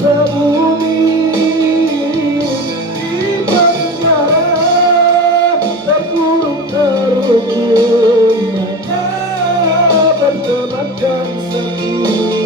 sebumi di penjara terkurung terhukum hanya bertemankan sakit.